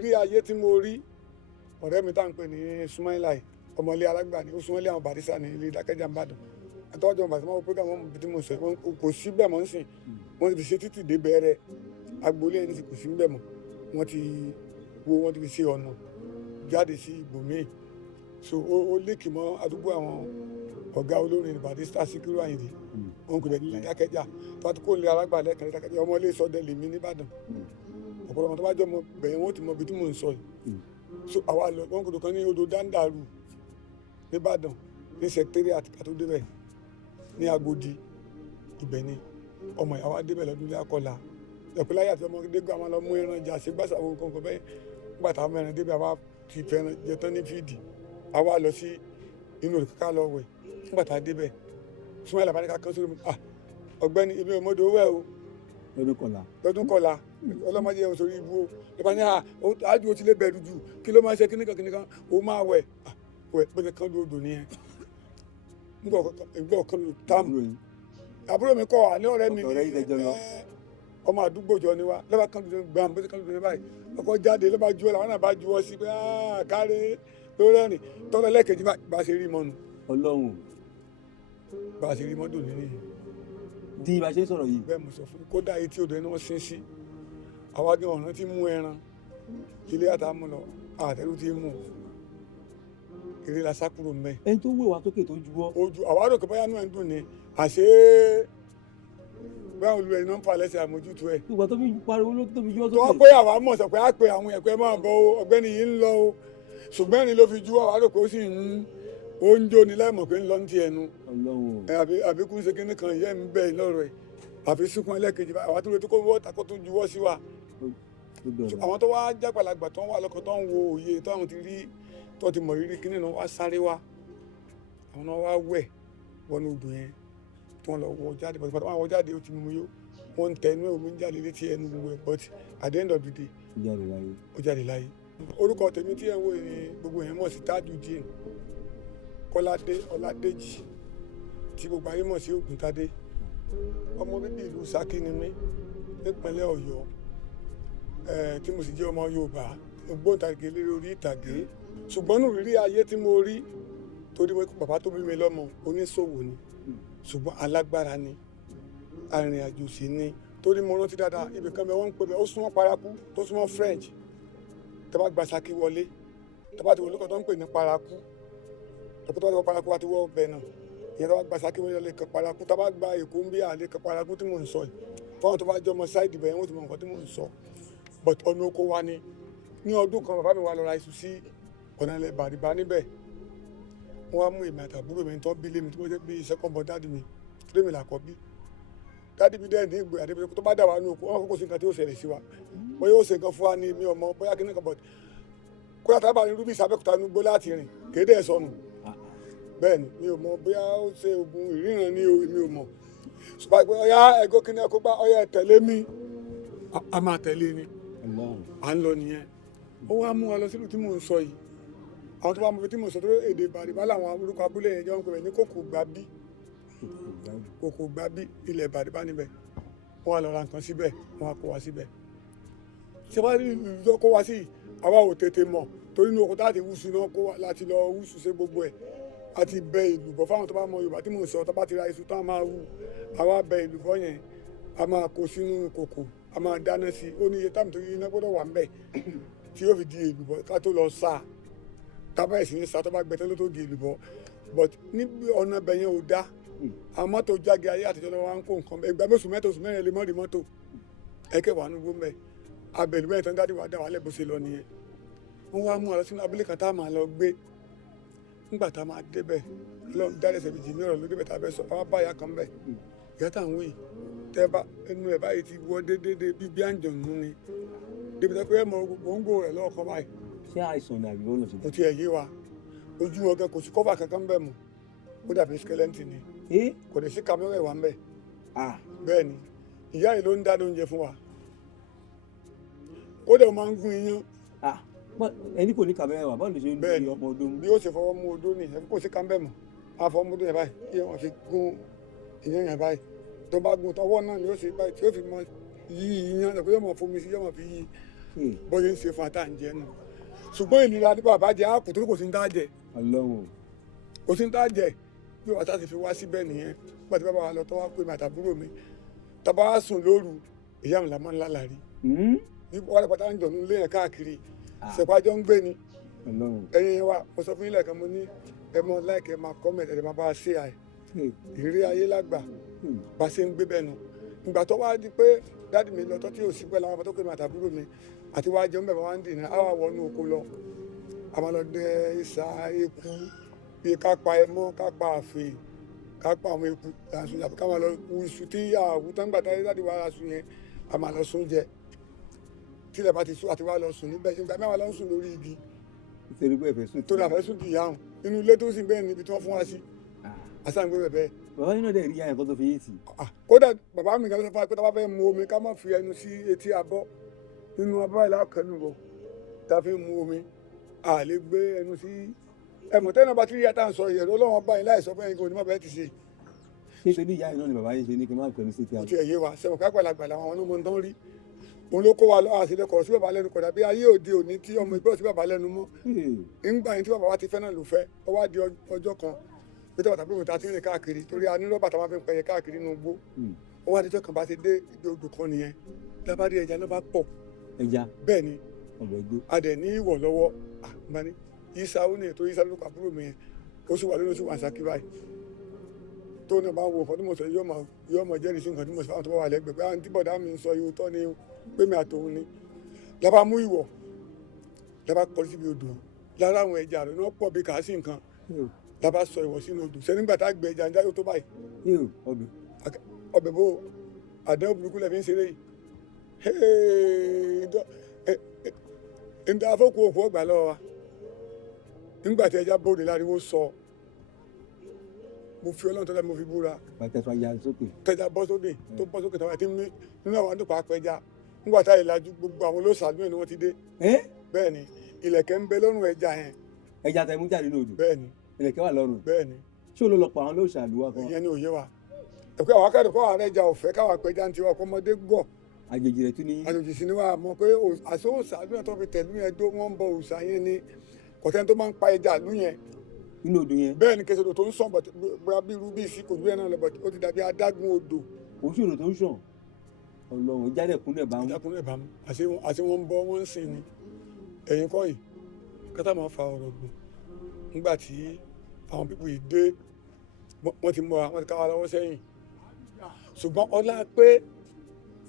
ìrírí ayé tí mo rí ọ̀rẹ́ mi tá à ń pè ní Sumailai ọmọlé alágbà ni ó súnmọ́lé àwọn Barrister ní ilé Ìdákẹ́jà Ìbàdàn àtọ́jọ́ bàtí wọ́n program wọn bí tí mo sọ kò sí bẹ́ẹ̀ mọ́ ń sìn wọ́n ti ṣe títì dé bẹ̀rẹ̀ agboolé ẹni tí kò sí bẹ́ẹ̀ mọ́ wọ́n ti fi ṣe ọ̀nà jáde sí ibòmíì so ó lékì mọ́ àdúgbò àwọn ọ̀gá olórin Barrister Síkírù Àyìndé wọn kò bẹ̀ ní Ìdákẹ́jà tó bá ti kó lé alágbà lẹ́ẹ̀kan Ìdákẹ́jà ọmọ ilé sọdẹ lèmi nìbàdàn ọ̀pọ̀lọpọ̀ tó bá jọ mọ bẹ̀yẹn wọ́n ti mọ ibi tí mò ń sọ yìí so àwa lọ wọn kò tó kan ní odò Dandaru nìbàdàn ní secretariat àtó débẹ̀ ní Agodi ibẹ̀ ni ọmọ ìyàwó adébẹ̀ lọ́dún ilé akọ́la ẹ̀pẹ́láyà tí ọmọdé gbọ́ àwọn ọmọ ẹran jà sí gbàsà àwọn nǹkan bẹ́ẹ̀ nígbà táwọn mẹ́rin débẹ̀ àwa ti fẹ́ràn jẹ tán ní fídì àwa lọ sí inú òkúta lọ wẹ̀ nígbà tá a débẹ̀ súnmọ́ ìlànà ká kan sórí ọ̀gbẹ́ni èmi ò mọ́dọ̀ owó ẹ̀ o lọ́dún kọlá ọlọ́mọdé ẹ̀ sórí ibú o ìbá ní àájú o ti lè bẹ̀rù jù kí ló máa ṣe kíníkan o máa wẹ̀ wẹ̀ bó ṣe kán lu odò nìyẹn nígbà ọ̀kan lu táàmù àbúrò mi kọ́ àní ọ̀rẹ́ mi ọmọ àdúgbò jọ ni wa lọ́ba kan lu gbàm bó ṣe kan lu ní báyìí ọkọ̀ jáde lọ́ba ju ọ́ làwọn náà bá ju ọ́ sí pé káre ló rẹ́rìn tọ́lọ́ lẹ́ẹ̀kejì bá ṣe rí mọ́nu. Ọlọ́run bá a ṣe rí mọ́dò nínú yìí. Di bá ṣe sọ̀rọ̀ yìí. Bẹ́ẹ̀ mo sọ fún kódà etí odò ẹni wọ́n sin sí àwa gan ọ̀ràn tí mú ẹran ilé àtàmú lọ àtẹrù tí mú eré la sákúrò mẹ́. Ẹni tó wé wa tókè tó juwọ́. Ojú àwa rò pé bóyá inú ẹ̀ ń dùn ni àṣé báwọn olú ẹni náà ń fa lẹ́sẹ̀ àmójútó ẹ̀. Ìgbà tó fi pariwo ló tó fi juwọ́ sókè. tó pé àwa mọ̀ sọ pé á pe àwọn ẹ̀pẹ́ máa bọ̀ ọ̀gbẹ́ni yìí ń lọ o ṣùgbọ́n ẹni ló fi juwọ́ àwa rò pé ó sì ń oúnjẹ ni láìmọ̀ pé ń lọ ní ti ẹnu àbí kún ṣe kíní kan ìyẹ́ ń bẹ̀ lọ́rọ̀ ẹ̀ àfi sunkún ẹlẹ́kejì àwọn tó retí kó wọ́ takó tó juwọ́ sí wa àwọn tó wá jágbàlagbà tó ń wà lọ́kàn tó ń wo òye tó àwọn ti rí tó ti mọ̀ rírí kíní náà wá sáré wá àwọn náà wá wẹ̀ wọnú odò yẹn tí wọ́n lọ wọ jáde bọ́tí pàtàkì wọ́n wọ jáde ó ti mú yó wọ́n ń tẹnu ẹ̀ omi ń jáde létí ẹnu gbogbo ẹ̀ but at the end of the day ó jáde láyé orúkọ tèmi tí ẹ̀ ń wò ní gbogbo yẹn mọ̀ sí Tajudeen Kọ́ládé Ọládèjì tí gbogbo ayé mọ̀ sí Ògúntadé ọmọ bíbí ìlú Ṣakí ni mí nípínlẹ̀ Ọ̀yọ́ tí mo sì jẹ́ ọmọ Yorùbá ògbóǹtarìgì eléré orí ìtàgé ṣùgbọ́n nù rírí ayé tí mo rí torí bàbá tó bí mi lọ́mọ oníṣòwò ni ṣùgbọ́n alágbára ni arìnrìnàjò sì ni torí mo rántí dáadáa ibì kan bẹ wọ́n ń pè mí ó súnmọ́ Paraku tó súnmọ́ French tẹ́ bá gba Ṣakí wọlé tẹ́ bá ti wọlé kan tó ń pè ní Paraku tọ́pọ̀ tó bá ti wọ Paraku wá ti wọ́ ọbẹ̀ náà ìyẹn tó bá gba Ṣakí wọlé lè kan Paraku tó bá gba Èkó ń bí àlè kan Paraku tí mò ń sọ yìí fáwọn tó bá jọ ọmọ sáìdì bẹ̀yẹn wọ́n ti mọ nǹkan tí mò ń sọ but ọ̀nà oko wa ni ní ọdún kan bàbá mi wá lọ ra iṣu sí ọ̀nà ilẹ̀ Bàrìbá níbẹ̀ wọ́n wá mú èmi àtàbúrò mi tó bí lé mi tó jẹ́ bí second born dáàdì mi tó mi là kọ́ bí dáàdì mi dẹ́ẹ̀ ní ìgbé àdébí tó bá dà wá ní oko wọn kókó sí nǹkan tí ó ṣẹlẹ̀ sí wa bóyá ó ṣe nǹkan fún wa ní mi ọmọ bóyá kí nìkan but kó yàtọ̀ bá ní rúbí ìsàbẹ̀kúta ní gbó láti rìn kéde ẹ̀ sọnù bẹ́ẹ̀ ni mi ò mọ bóyá ó ṣe oògùn ìríran ní mi ò mọ̀ ṣùgbọ́n pé ọyá ẹ̀gọ́ kí ni ẹ̀kọ́ bá ọyá tẹ̀lé mi a máa tẹ̀lé ni à ń lọ nìyẹn ó wá mú wa lọ sílùú tí mò ń sọ yìí àwọn tó bá mọ bí tí mò ń sọ tó èdè Bàrìbá làwọn orúkọ abúlé yẹn jẹ́ wọn pè ní kòkò gbábí ilẹ̀ Bàrìbá níbẹ̀ wọ́n wá lọ ra nǹkan síbẹ̀ wọ́n wá kó wa síbẹ̀ ṣé wàá rí ìlú kó wa sí àwa ò tètè mọ̀ torí inú oko táàtì wúṣu náà kó wa láti lọ wúṣu ṣe gbogbo ẹ̀ àti bẹ ìlùbọ̀ fáwọn tó bá mọ Yorùbá tí mò ń sọ tó bá ti ra iṣu tó a máa wú àwa bẹ ìlùbọ̀ yẹn a máa kó sínú kòkò a máa dáná sí i ó ní iye táàmù tó yí iná gbọ́dọ̀ wà ń bẹ̀ tí yóò fi di èlùbọ́ ká tó lọ sá tábà ẹ̀sìn ní sá tó bá gbẹtẹ́ ló tó di èlùbọ́ but níbi ọ̀nà bẹ̀ yẹn ò dá àwọn mọ́tò jáde ayé àtijọ́ lọ́wọ́ ń kó nǹkan ẹgbẹ́ mẹ́sù mẹ́rin lè mọ́ rí mọ́tò ẹ̀kẹ́ wà nùgbò mẹ́ abẹ̀lú mẹ́rin tán dáàdì wà dá wà lẹ́bùsẹ̀ lọ nìyẹn wọ́n wá mú ọ lọ sínú abúlé kan tá a máa lọ gbé nígbà tá a máa débẹ̀ lọ́n dárẹ́sẹ̀ bìjì ní ọ̀rọ̀ ló débẹ̀ tá a bẹ́ sọ àwọn báyà kan bẹ̀ ìyá tá à ń wí tẹ́ bá ẹnu ẹ̀ báyìí ti wọ́ déédéé bí àǹjọ̀nù ni débi tó pé ẹ mọ gbòǹgbò rẹ̀ lọ́ọ̀kan báyìí. Ṣé àìsàn ni àbí wọ́n lọ sí? kò tiẹ̀ yé wa ojú ọgá kò sí kọ́fà kankan bẹ́ẹ̀ mọ́ ó dàbí skeleton ni kò lè sí kamẹ́rà ìwà ń bẹ̀ bẹ́ẹ̀ ni ìyá yìí ló ń dáná oúnjẹ fún wa ó dẹ̀ máa ń gún iyán. ẹni kò ní kamẹ́rà wà báwo ló ṣe ń bẹ́ẹ̀ ni ọmọ odó bí ó ṣe fọwọ́ mú odó ni ẹ̀ kò sí kamẹ́ mọ́ àfọwọ́ mú odó yẹn báyìí kí wọ́n fi gún iyán yẹn báyìí tó bá gún tọwọ́ náà ni ó ṣe báyìí tí ó fi mọ yí iyán ẹ̀ pé yóò mọ̀ fomi sí yóò mọ̀ fi yí bóyá ń ṣe fún ata ń jẹ nù ṣùgbọ́n ìnira ní bàbá jẹ àpò torí kò sí ń tá jẹ kò sí ń tá jẹ bí wàá ti fi wá síbẹ̀ nìyẹn nígbà tí bàbá wa lọ tó wá pé mi àtàbúrò mi tàbá wá sùn lóru ìyá mi là máa ń lálàrí ní wàá pátá ń jọ̀nù lé yẹn káàkiri ṣèpájọ́ ń gbé ni ẹ̀yin wa mo sọ fún yín lẹ́ẹ̀kan mo ní ẹ mọ láìkẹ́ máa kọ́mẹ̀tì ẹ̀ máa bá a ṣe àì ìrírí ayé lágbà bá ṣe ń gbé bẹ́ẹ̀ nu ìgbà tó wá di pé dáàdì mi lọ tó tí ò sí pẹ́ láwọn ọmọ tó pè mí àtàbúrò mi àti wá jẹun bẹ́ẹ̀ wá ń dì ní àwa wọnú oko lọ a máa lọ dẹ ìsà eku bíi ká pa ẹmọ ká pa àfè ká pa àwọn eku làǹsùn yàtọ̀ ká máa lọ wu iṣu tí àwù tán gbà táyé dáàdì wa ara sùn yẹn a máa lọ sún jẹ tílẹ̀ bá ti sún àti wá lọ sùn níbẹ̀ ìgbà mẹ́wàá lọ ń sùn lórí igi torí àfẹ́ sùn ti yà hàn inú ilé tó sì bẹ́ẹ̀ níbi tí wọ́n fún wa sí asáǹgbé bẹ̀bẹ̀. bàbá yín náà dẹ̀ rí yàrá kan tó fi yé tì. kódà bàbá mi kan sọ fún wa pé tá a bá fẹ́ mu omi ká má fi ẹnu sí etí abọ́ nínú abọ́ ìlà kẹnu bọ̀ tá a fi mu omi a lè gbé ẹnu sí ẹ̀mọ̀ tẹ́lẹ̀ bá ti rí yàtà ń sọ ìyẹ̀rọ ọlọ́run bá yín láì sọ fún ẹ̀yin kò ní má bẹ́ẹ̀ ti ṣe. ṣé torí ìyá iná ni bàbá yín ṣe ní kí n má pẹ̀lú sí ti àbọ̀. ó ti ẹ̀yẹ wa sẹ́wọ̀n ká gbàlagbà làwọn ọmọ tó ń rí òun ló kó wa lọ àṣìlẹ̀ kọ̀ sí bàbá lẹ́nu kọ̀dà bí ayé òde òní tí ọmọ ìgbọ́ sí bàbá lẹ́nu mọ́ nígbà yẹn tí bàbá wa ti fẹ́ náà ló fẹ́ ọ wá di ọjọ́ kan pété bàtà pé ta ti ń rìn káàkiri torí a nílò bàtà máa fi ń pẹyẹ káàkiri inú igbó ó wá di ọjọ́ kan bá ti dé ibi odò kan nìyẹn lábàdí ẹja ló bá pọ̀ bẹ́ẹ̀ ni a dẹ̀ ní ìwọ̀ lọ́wọ́ àgbà ní isa ó ní ètò isa ló kàbúrò mi yẹn ó sì wà lórí oṣù wàṣákí báyìí tó náà bá ń wo nǹkan tí mo sọ yóò mọ jẹ́rìí sí nǹkan tí mo sọ fáwọn tó bá wà lẹ́gbẹ̀ẹ́ pé àwọn tí bọ̀dá mi ń sọ yóò tọ́ ni pé mi àtòun ni lábá mú ìwọ̀ lábá kọ́ síbi odò lára àwọn ẹja rẹ̀ náà pọ̀ bí kàá sí nǹkan lábá sọ ìwọ̀ sínú odò sẹ́ni gbà tá a gbẹ ẹja ń jáde tó báyìí ọbẹ̀ bó àdéhùn burúkú lẹ́fi ń ṣeré yìí ǹdà afọ́kù òkú ọgbà lọ́wọ́ wa nígbà tí ẹja bóde láriwo sọ mo fi ọlọ́run tọ́lá mo fi búra tẹja bọ́ sókè tó bọ́ sókè tàwọn àti nínú àwọn àdókò apẹja nígbà táyì lajú gbogbo àwọn olóṣàlú ẹ̀ ni wọ́n ti dé bẹ́ẹ̀ ni ilẹ̀kẹ̀ ń bẹ lọ́rùn ẹja yẹn. ẹja tẹ mú jáde lóòdù. bẹ́ẹ̀ ni ilẹ̀kẹ̀ wà lọ́rùn. bẹ́ẹ̀ ni. ṣé olólọpọ̀ àwọn olóṣàlú wa kan. ìyẹn ni òye wa ẹ̀kọ́ àwọn akẹ́kọ̀ọ́ kọ́ ààrẹ ẹja ọ̀fẹ́ káwọn apẹja ń tiwa kọ́mọdé gbọ́. àjèjì rẹ̀ tún ní. àjèjì sí ni wàá mọ̀ pé àṣọ òṣàlú yẹn tó fi tẹ̀lú yẹn dó wọ́n ń bọ òòṣà yẹn ni kọ̀tẹ́ni tó máa ń pa ẹja lú yẹn nínú odò yẹn. bẹ́ẹ̀ ni kẹsàn-án tó ń sàn bóyá bí irú bí ìsí kò gbé náà lọ bọ̀ ó ti dàbí adágún odò. òṣèlú tó ń sàn ọlọ́run ìjádẹ̀kúnlẹ̀ bá mú. ìjádẹ̀kúnlẹ̀ bá mú àti wọ́n ń bọ́ wọ́n ń sìn ni ẹ̀yin kọ́ yìí kátà máa fa ọ̀rọ̀ gbò nígbà tí àwọn pípọ̀ yìí dé wọ́n ti mọ àwọn ti ká wa lọ́wọ́ sẹ́yìn ṣùgbọ́n ọlá pé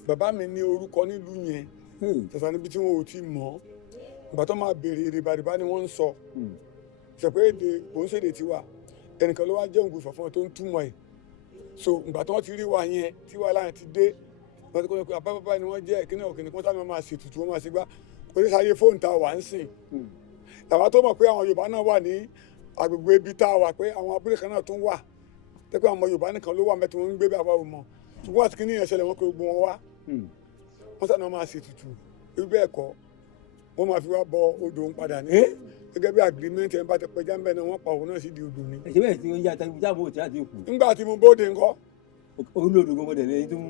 bàbá mi ní orúkọ nílùú yẹn tẹ̀sán níbi tí wọn ò ti mọ̀ ìgbà tó máa béèrè rìbàrìbá ni wọ́n ń sọ ṣẹ̀pẹ́ èdè kò ń ṣèdè tiwa ẹnìkan ló wá jẹ́ òǹgbò fọ̀fọ́n tó ń túmọ̀ ẹ̀ so ìgbà tó wọ́n ti rí wa yẹn tí wà láyẹn ti dé wọ́n ti kọ́ pé àbábábá ni wọ́n jẹ́ ìkíní òkè ní kí wọ́n sábà máa ṣètùtù wọ́n máa ṣe gbá oríṣiríṣi fóònù tá a wà ń sìn tàwa tó mọ̀ pé àwọn Yorùbá náà wà ní agbègbè ibi tá a wà pé àwọn abúlé kan náà tún wà tẹ́pẹ́ àwọn Yorùbá nìkan ló wà mẹ́tí wọ́n ń gbé bí àwa ò mọ̀ ṣùgbọ́n àti kíní yẹn ṣẹlẹ̀ wọn pé gbogbo wọn wá wọ́n sábà máa ṣètùtù bí bẹ́ẹ̀ kọ́ wọ́n máa fi wá bọ odò ń padà ní gẹ́gẹ́ bí agreement ẹ̀ ń bá tẹ pẹja ń bẹ̀ náà wọ́n pa òun náà sí di odò ni. ẹ̀ṣẹ̀ bẹ́ẹ̀ tí ó ń yá tẹ́lifíjà mọ́ òtí àti òkú. nígbà tí mo bóde ńkọ́. olórí odò gangan lẹ́yìn tó mú.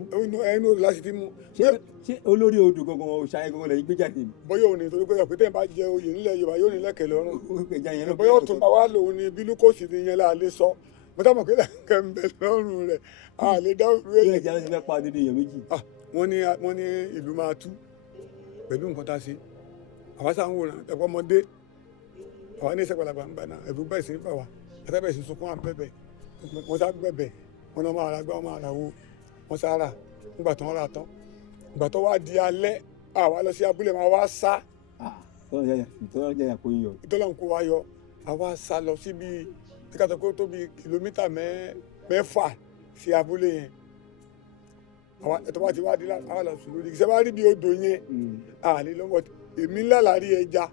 ẹnu odò láti ti mú. ṣé olórí odò gangan òṣàyẹ gangan lẹ́yìn gbé jáde ni. bóyá òun ni torí pé ọ̀pẹ tẹ́yìn bá jẹ oyè nílẹ̀ Yorùbá yóò ní lẹ́kẹ̀ lọ́rùn. bóyá ọ̀tún bá wà lòun ni bínú kò sì ní yẹn láà lè sọ mo tá mọ̀ pé lẹ́kẹ̀ ń bẹ lọ́rùn rẹ̀ a lè dá òru ilé ìjà ló ti fẹ́ pa dídí èèyàn méjì. wọ́n ní ìlú máa tú pẹ̀lú nǹkan tá a ṣe àwa sáà ń wòran ẹ̀kọ́ ọmọdé àwa ní ìṣẹ̀gbàlagbà ń bá náà ẹ̀rù bẹ́ẹ̀ sí ń bà wá àtẹ́bẹ̀ sí sunkún à ń bẹ̀bẹ̀ wọ́n sá gbẹ̀bẹ̀ wọn náà máa ra gbá wọn máa ra wo wọ́n sá rà nígbà tó ń rà tán ìgbà tó wá di alẹ́ àwa lọ sí abúlé máa wá sá ìtọ́lọ́n kó wa yọ àwa sá lọ síbi kíkàtọ̀ kó tó bí kìlómítà mẹ́fà sí abúlé yẹn àwọn ẹ̀tọ́ bá ti wá di àwa lọ sùn lórí ìṣẹ́ bá rí bí odò yẹn àlè lọ́wọ́ èmi ńlá láàrí ẹja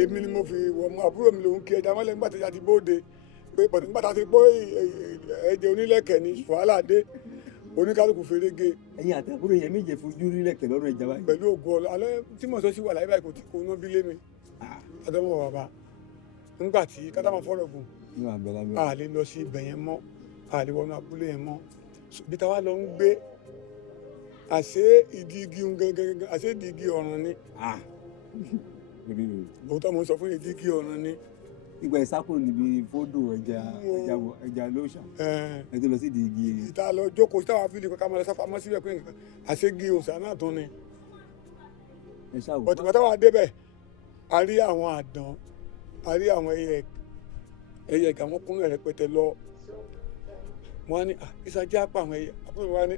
èmi ni mo fi wọ̀ mọ́ àbúrò mi lòun kí ẹja mọ́lẹ̀ nígbà tí ẹja ti bóde pé bọ̀dé nígbà tá a ti pọ́ ẹ̀jẹ̀ onílẹ̀kẹ̀ ni wàhálà dé oníkálukú ferege. ẹ̀yin àti àbúrò yẹn méje fojú rí lẹ̀kẹ̀ lọ́rùn ẹja báyìí. pẹ̀lú ògùn ọ̀la alẹ́ tí mo sọ sí wà láyé báyìí kò ná bí lé mi adọ́mọ̀ bàbá nígbà tí kátàmọ́ fọ́rọ̀ gùn àlè lọ sí ibẹ̀ yẹn mọ́ àlè wọnú abúlé yẹn mọ́ bí táwa lọ ń gbé àṣé ìdí igi gangan àṣé ìdí igi ọ̀ràn ni òótọ́ mo sọ fún ìdí igi ọ̀ràn ni. ìgbà ìsákùn níbi fódò ẹja lóṣà ẹ tó lọ sí ìdí igi. ìta lọ jókòó sí táwọn afíìlì kọ́ká máa lọ sápamọ́ síbẹ̀ pé àṣé igi òòṣà náà tún ni. ẹ ṣáà wò. bọ̀tùmọ̀ táwọn adébẹ̀ a rí àwọn àdán a rí àwọn ẹyẹ ẹ̀gà wọn kún rẹpẹtẹ lọ wọn á ní ìsàjẹ́ apá àwọn ẹyẹ àbúrò wa ní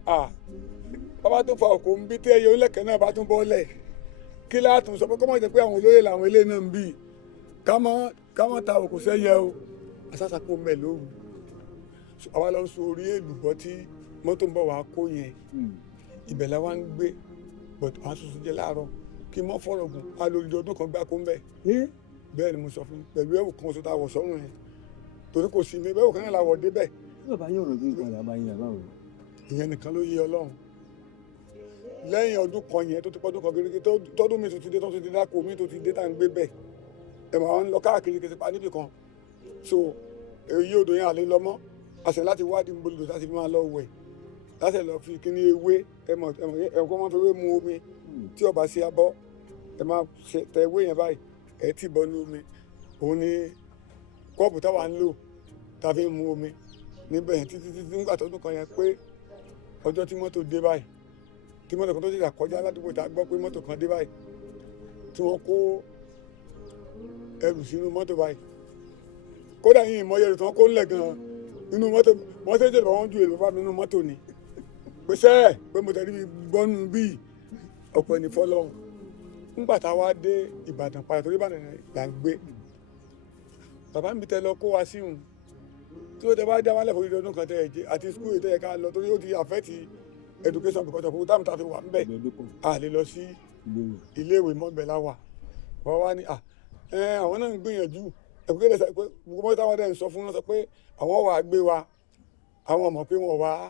bàbá tó fa òkò ń bí tí ẹyẹ onílẹ̀kẹ̀ náà bá tún bọ́lẹ̀ kí láàtún sọ pé kọ́mọ̀ jẹ́ pé àwọn olóyè làwọn ilé náà ń bì ká mọ́ ta òkò sẹ́yẹ o àsásàpò mẹ́ lóru àwa lọ sọ orí èlùbọ́ tí mọ́tò ń bọ̀ wá kó yẹn ibẹ̀ la wá ń gbé but àwọn tuntun jẹ́ láàárọ̀ kí mọ́ fọ̀rọ̀ gùn á lórí ọdún kan gbáko ń bẹ̀ bẹ́ẹ̀ ni mo sọ fún pẹ̀lú ẹ̀wù kan oṣù tá a wọ̀ sọ́run yẹn torí kò sí ní ẹ̀wù kan náà la wọ̀ débẹ̀. bí bàbá yóò rò bí nǹkan àbá yín àbáwò. ìyẹn nìkan ló yé Ọlọ́run lẹ́yìn ọdún kan yẹn tó ti pọ́dún kan gẹ́gẹ́ tọ́dún mi tó ti dé tó ti dé dáko mi tó ti dé tá à ń gbé bẹ́ẹ̀ ẹ̀ máa ń lọ káàkiri kìí pa níbì kan so èyí odò yẹn àlè lọ́mọ́ àṣẹ láti wádìí ń bolodò láti fi máa lọ wẹ̀ láti lọ fi kíní ewé ẹ̀kọ́ máa fi ewé mu omi tí ó bá sí abọ́ ẹ máa tẹ ewé yẹn báyìí ẹ tì bọ́ ní omi òun ni kọ́ọ̀pù táwa ń lò tá a fi ń mu omi níbẹ̀ yẹn títí nígbà tọdún kan yẹn pé ọjọ́ tí mọ́tò dé báyìí tí mọ́tò kan tó ti kọjá ládùúgbò tá a gbọ́ pé mọ́tò kan dé báyìí tí wọ́n kó ẹrù sínú mọ́tò báyìí kódà yìí ìmọ̀ yẹrù tí wọ́n kó ńlẹ̀ gan-an nínú mọ́tò jẹ́ ìbọn ju èrò bá mi nínú mọ́tò ni pé sẹ́ẹ̀ pé mo tẹ̀lé mi bọ́nú bíi ọ̀pọ̀ ẹni fọlọ́run nígbà tá a wá dé Ìbàdàn padà torí Ìbàdàn là ń gbé bàbá mi tẹ lọ kó wa sí òun tí ó tẹ bá já wálẹ̀ fún ọdún kan tẹ ẹ̀ jẹ́ àti skul ètò ẹ̀ka lọ torí ó ti àfẹ́tì education because of táàmù tá a fi wà ń bẹ̀ a lè lọ sí iléèwé mọ́bẹ̀ láwà wọ́n wá ní àwọn náà ń gbìyànjú ẹ̀kúkẹ́ lẹ́sẹ̀ pé gbogbo táwọn dẹ̀ ń sọ fún wọn sọ pé àwọn wà á gbé wa àwọn ọmọ pé wọn wà á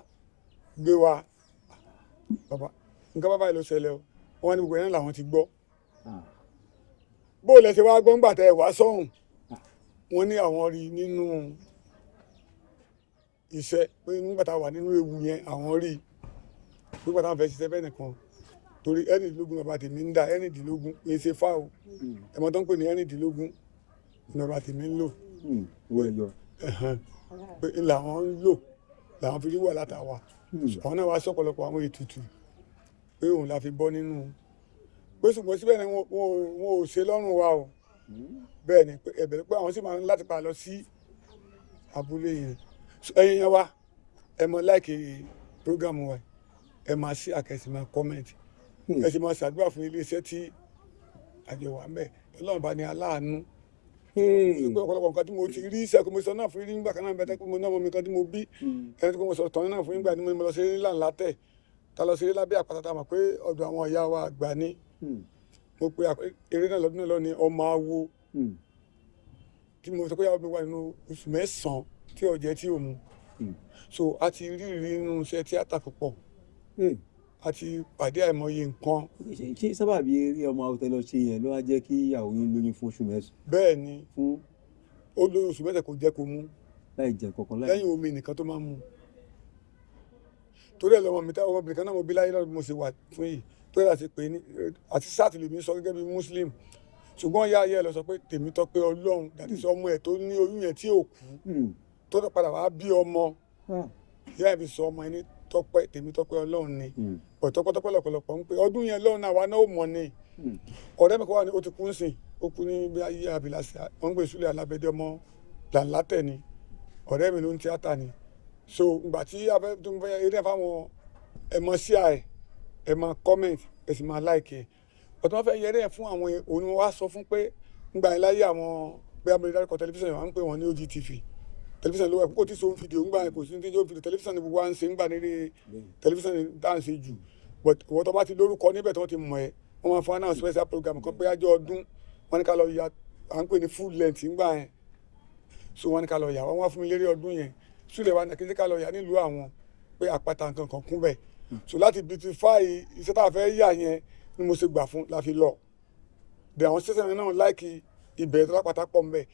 gbé wa bàbá nǹkan bàbá yìí ló ṣẹlẹ̀ o wọn ní gbogbo yẹn làwọn ti gbọ́ bó o lẹ ṣe wá gbọ́ ńgbà tẹ ẹ wá sọ́hùn wọn ní àwọn rí nínú iṣẹ́ pé nígbà tá a wà nínú ewu yẹn àwọn rí nígbà táwọn fẹ́ ṣiṣẹ́ bẹ́ẹ̀ nìkan torí ẹnìdínlógún bàbá tèmi ń dá ẹnìdínlógún kì í ṣe fáwọ ẹmọ tó ń pè ní ẹnìdínlógún ní bàbá tèmi ń lò pé làwọn ń lò làwọn fi rí wà látàwà àwọn náà wá sọ̀pọ̀lọpọ̀ àwọn ètùtù pé òun la fi bọ́ nínú pé ṣùgbọ́n síbẹ̀ ni wọn ò ṣe lọ́rùn wa o bẹ́ẹ̀ ni ẹ̀bẹ̀rẹ̀ pé àwọn sì máa ń láti pa lọ sí abúlé yẹn ẹ̀yin yẹn wá ẹ mọ láìkì prógámù wa ẹ máa sí àkẹ́sì máa kọ́mẹ̀ntì ẹ sì máa ṣàdúrà fún iléeṣẹ́ tí àjọ wà mẹ́ Ọlọ́run bá ní aláàánú pé ọ̀pọ̀lọpọ̀ nǹkan tí mo ti rí iṣẹ́ kó mo sọ náà fún yín nígbà kan náà bẹ́ẹ̀ pé mo náà mọ mi kan tí mo bí ẹni tí mo sọ tán náà fún yín gbà ní mo lọ sí eré ńlá tẹ̀ ta lọ sí eré lábẹ́ àpáta tá a mọ̀ pé ọ̀dọ̀ àwọn ìyá wa àgbà ní mo pe eré náà lọ́dún náà lọ ní ọmọ awo tí mo sọ pé yàrá mi wà nínú oṣù mẹ́sàn-án tí ọ̀jẹ̀ tí ò mu so a ti rí nínú iṣẹ́ tíátà púpọ̀ a ti pàdé àìmọye nǹkan. ṣé sábàbí eré ọmọ àwòtẹ́ ṣe yẹn ló wá jẹ́ kí ìyàwó yín lóyún fún oṣù mẹ́sàn-án. bẹ́ẹ̀ ni ó lóyún oṣù mẹ́sàn-án kò jẹ́ kó mú láì jẹ kankan lẹ́yìn omi nìkan tó máa ń mu torí ẹ̀ lọ́mọ mi táwọn ọmọbìnrin kan náà mo bí láyé lọ́dún mo ṣe wà fún yìí tó yà sí pé ní àti sáàtì lèmi sọ gẹ́gẹ́ bí muslim ṣùgbọ́n ìyá ayé ẹ̀ lọ sọ pé tèmi tọ́pẹ́ Ọlọ́run dàtí sọ ọmọ ẹ̀ tó ní oyún yẹn tí ò kú tó tọ́ padà wá bí ọmọ ìyá ẹ̀ fi sọ ọmọ ẹni tọ́pẹ́ tèmi tọ́pẹ́ Ọlọ́run ni ọ̀tọ́pẹ́tọ́pẹ́ lọ́pọ̀lọpọ̀ ń pè ọdún yẹn lọ́run náà wà náà ó mọ̀ ni ọ̀rẹ́ mi kọ́ wà ní ó ti kú ń sìn ó kú ní bí ayé abilasi wọ́n ń gbé ìsúlẹ̀ alábẹ́dẹ́ ọmọ làǹlátẹ̀ ni ọ̀rẹ́ mi ló ń tíátà ni so ìgbà tí abẹ́ tó ń fẹ́ eré fáwọn ẹ̀ mọ sí àẹ̀ ẹ̀ máa comment ẹ̀ sì máa like ẹ̀ ọ̀tún wọn fẹ́ yẹrẹ ẹ̀ fún àwọn òun ni wọ́n wá sọ fún pé ńgbà yẹn láyé àwọn bí abúlé dárúkọ tẹlifíṣàn yẹn wọ́n ń pè wọ́n ní OGTV tẹlifíṣàn ló wà kókó tí so fídíò ńgbà yẹn kò sí ní tí yóò fídíò tẹlifíṣàn ni gbogbo wa ń ṣe ńgbà nílé tẹlifíṣàn ni tá à ń ṣe jù but ìwọ́n tó bá ti lórúkọ níbẹ̀ tí wọ́n ti mọ̀ ẹ́ wọ́n máa fún wa náà special program kan pé àjọ ọdún wọ́n ní ká lọ ya à ń pè ní full length ńgbà yẹn so wọ́n ní ká lọ yà wọ́n wá fún mi lérí ọdún yẹn súlẹ̀ wa kí n ṣe ká lọ yà nílùú àwọn pé àpáta nǹkan kan kún bẹ̀ so láti beautify iṣẹ́ tá a fẹ́ yà yẹn ni mo ṣe gbà fún la fi lọ dẹ̀ àwọn ṣẹ́ṣẹ́ náà láìkì ibẹ̀ tó lápáta pọ̀ mbẹ̀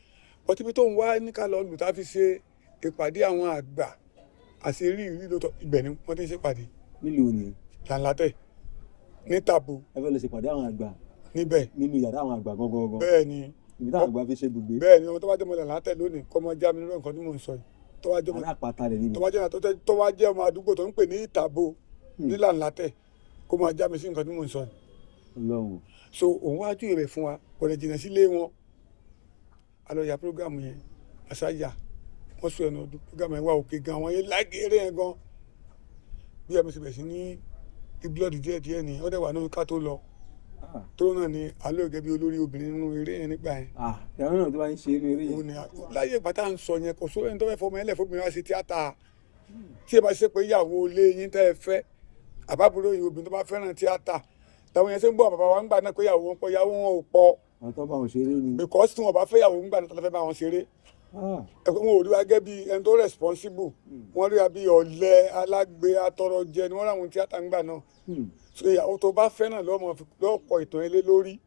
ọtí bí tó ń wá ní ká lọ lù tá a fi ṣe ìpàdé àwọn àgbà àṣírí ìrí lóòótọ́ ibẹ̀ ni wọ́n ti ń ṣèpàdé nílùú ni làǹlàtẹ̀ ní tàbó. ẹ fẹ́ lọ ṣèpàdé àwọn àgbà níbẹ̀ nínú yàrá àwọn àgbà gangan. bẹ́ẹ̀ ni ibi táwọn àgbà fi ṣe gbùgbé. bẹ́ẹ̀ ni ọmọ tó bá jẹ́ ọmọ làǹlàtẹ̀ lónìí kọ́ mọ já mi lórí nǹkan tí mò ń sọ yìí tó wá jẹ́ ọmọ àdúgbò tó ń pè ní ìtàbó ní làǹlàtẹ̀ kó máa já mi sí nǹkan tí mò ń sọ yìí. Ọlọ́run. So òun wá júwe rẹ̀ fún wa kò lè jìnnà sílé wọn a lọ ya program yẹn àṣàyà wọ́n sọ ẹnu ọdún program yẹn wá òkè gan àwọn yẹn lágẹ̀ẹ́rẹ́ yẹn gan bí ẹ̀mí ṣe bẹ̀ sí ní blood díẹ̀ ni ó dẹ̀ wà nínú ká tó lọ tó náà ni àlọ́ gẹ́gẹ́ bí olórí obìnrin nínú eré yẹn nígbà yẹn. ìyàwó náà tó bá ń ṣe eré yẹn. láyé ìgbà tá à ń sọ yẹn kò sóyè tó fẹ́ fọmọ ẹlẹ́ fóbìnrin wá sí tíátà tí ẹ bá ṣe pé ìyàwó ilé yín tẹ́ ẹ fẹ́ àbábúrò yìí obìnrin tó bá fẹ́ràn tíátà táwọn yẹn ṣe ń bọ̀ bàbá wa ń gbà náà pé ìyàwó wọn pọ̀ ìyàwó wọn ò pọ̀. àwọn tó bá wọn ṣeré ni. because tí wọn bá fẹ́ ìyàwó ń gbà náà tó fẹ́ bá wọn ṣeré. wọn ò rí wa gẹ́gẹ́ bí ẹni tó responsible wọ́n rí wa bí ọ̀lẹ alágbe atọrọjẹ ni wọ́n ráwọn tíátà ń gbà náà. so ìyàwó tó bá fẹ́ náà lọ́pọ̀ ìtàn ilé lórí.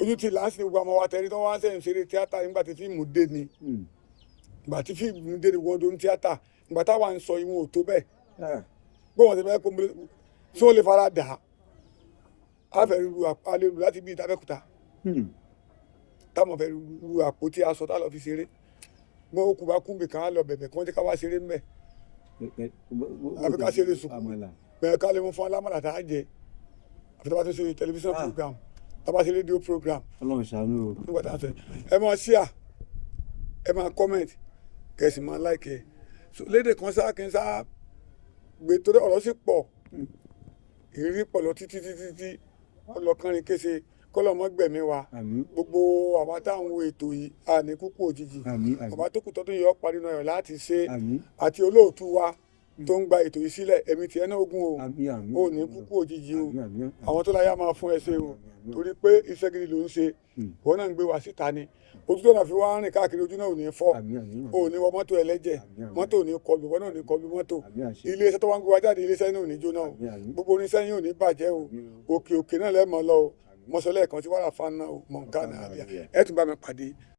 ojú ti là ń sin gbogbo ọmọ wa tẹ̀rí tó wá ń sẹ́yìn ṣeré tíátà nígbà tí fíìmù dé ni. ìgbà tí fíìmù dé ni wọ́n do ní tíátà ìgbà táwa ń sọ ìwọ̀n ò tó bẹ́ẹ̀. bó wọn ti fẹ́ kó tí wọ́n lè fara dà á a fẹ́ ru àlelu láti bí ìtàbẹ́kúta táwọn fẹ́ ru àpótí aṣọ tá lọ fi ṣeré wọn ó kú bá kúmbì kan á lọ bẹ̀bẹ̀ kí wọ́n ti ká wá ṣeré mbẹ̀ àfi ká ṣeré sùkú bẹ̀rẹ̀ ká lè mú fún alámọ̀lá tá a jẹ àfi tá a bá tó ṣe tẹlifíṣàn program tá a bá ṣe rédíò program. Ọlọ́run ṣàánú o. nígbà tá a fẹ́ ẹ máa ṣíà ẹ máa comment kẹsì máa like ẹ lédè kan sá kí n sá gbé torí ọ̀rọ̀ sì pọ̀ ìrírí pọ̀ lọ títí ọlọ́kànrin kése kọ́lọ́mọ gbẹ̀mí wa gbogbo àwa táwọn wo ètò yìí a ní kúkú òjijì bàbá tó kù tọ́tún yìí ó parí náà láti ṣe àti olóòtú wa tó ń gba ètò yìí sílẹ̀ ẹ̀mí tiẹ̀ náà ogun o ò ní kúkú òjijì o àwọn tó láyà máa fún ẹ ṣe o torí pé iṣẹ́ gidi ló ń ṣe wọn náà ń gbé wa síta ni ojú tó náà fi wá rìn káàkiri ojú náà ò ní fọ́ ò ní wọ mọ́tò ẹlẹ́jẹ̀ mọ́tò ò ní kọlù wọn náà ò ní kọlù mọ́tò iléeṣẹ́ tó wá ń gbé wa jáde iléeṣẹ́ náà ò ní jóná o gbogbo oníṣẹ́ yín ò ní bàjẹ́ o òkè òkè náà lẹ́ẹ̀mọ́ lọ o mọ́sọ́lẹ̀ kan tí wàrà fa náà o mọ̀ǹkà náà ẹ̀ tún bá mi pàdé